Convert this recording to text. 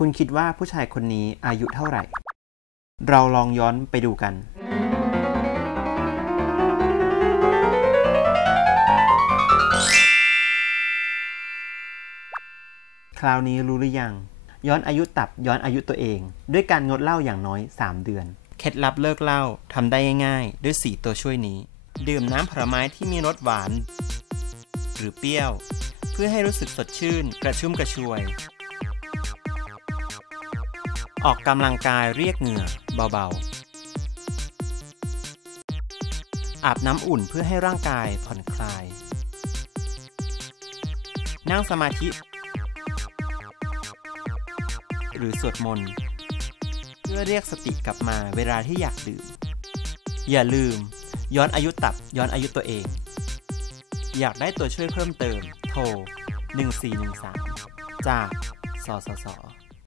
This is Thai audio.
คุณคิดว่าผู้ชายคนนี้อายุเท่าไหร่ เราลองย้อนไปดูกัน คราวนี้รู้หรือยัง ย้อนอายุตับย้อนอายุตัวเอง ด้วยการงดเหล้าอย่างน้อย 3 เดือน เคล็ดลับเลิกเหล้าทำได้ง่ายๆ ด้วย 4 ตัวช่วยนี้ ดื่มน้ำผลไม้ที่มีรสหวาน หรือเปรี้ยว เพื่อให้รู้สึกสดชื่น กระชุ่มกระชวย ออกกำลังกายเรียกเหงื่อเบาๆ อาบน้ำอุ่นเพื่อให้ร่างกายผ่อนคลาย นั่งสมาธิ หรือสวดมนต์เพื่อเรียกสติกลับมาเวลาที่อยากดื่ม อย่าลืม ย้อนอายุตับย้อนอายุตัวเอง อยากได้ตัวช่วยเพิ่มเติม โทร 1413 จากสสส